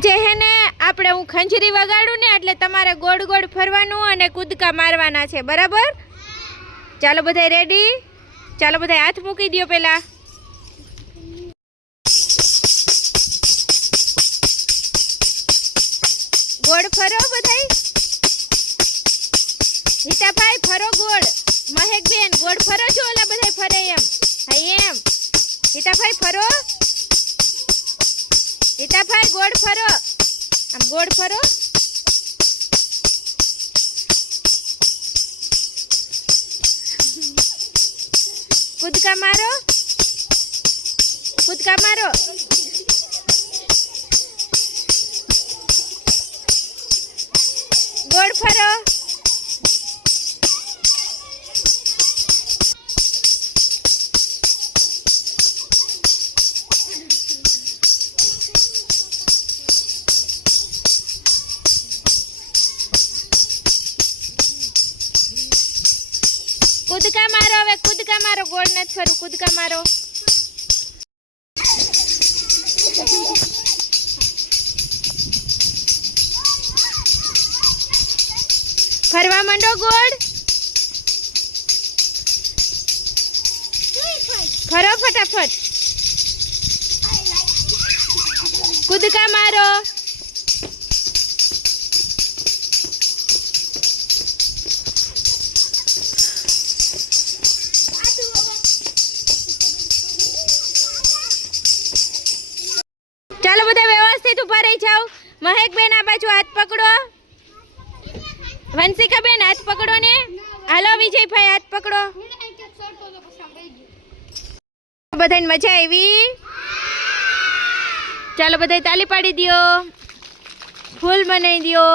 આજે હે ને આપણે હું ખંજરી વગાડું ને એટલે તમારે ગોળ ગોળ ફરવાનું અને કૂદકા મારવાના છે, બરાબર? ચાલો બધાય રેડી? ચાલો બધાય હાથ મૂકી દો પેલા. ગોળ ફરો બધાય. હિતાભાઈ ફરો ગોળ. મહેકબેન ગોળ ફરો છો, ઓલા બધાય ફરે એમ. હા એમ. હિતાભાઈ ફરો. હિતાભાઈ ગોળ ફરો. આમ ગોળ ફરો. કૂદકા મારો. કૂદકા મારો. ગોળ ફરો. કૂદકા મારો. હવે કૂદકા મારો. ગોળ નથી ફરું. કૂદકા મારો. ફરવા માંડો ગોળ. ફરો ફટાફટ. કૂદકા મારો. ચાલો બધા વ્યવસ્થિત ઉભા રહી જાઓ. મહેકબેન આ બાજુ હાથ પકડો. વંશિકાબેન હાથ પકડો ને. હાલો વિજયભાઈ હાથ પકડો. બધાને મજા આવી? ચાલો બધાય તાલી પાડી દો. ફૂલ બનાવી દો.